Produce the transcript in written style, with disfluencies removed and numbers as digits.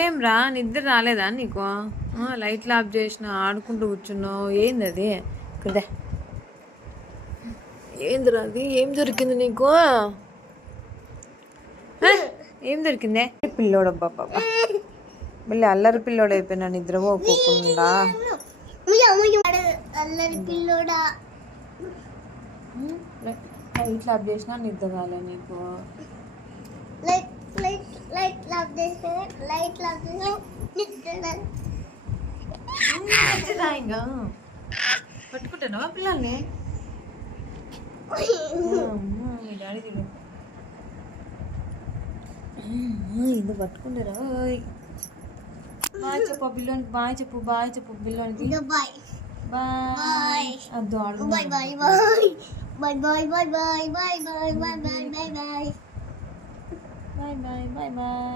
ఏం రా నిద్ర రాలేదా నీకు? లైట్లు ఆఫ్ చేసిన ఆడుకుంటూ కూర్చున్నావు. ఏంది అది? కదా ఏందిరా అది? ఏం దొరికింది నీకు? ఏం దొరికిందే? పిల్లోడబ్బా బాబా, మళ్ళీ అల్లరి పిల్లోడు అయిపోయినా నిద్రపోకుండా. లైట్లు ఆఫ్ చేసినా నిద్ర రాలే నీకు? ఇంకా పట్టుకుంటావా పిల్లల్ని? మీ డాడీ చూడు ఇది పట్టుకుంటారా? బాయ్ చెప్పు పిల్లోనికి, బాయ్ చెప్పు, బాయ్ చెప్పు పిల్లోనికి. Bye bye. అద్దు ఆడు. Bye bye bye bye bye bye bye bye bye bye bye bye bye bye bye bye bye bye.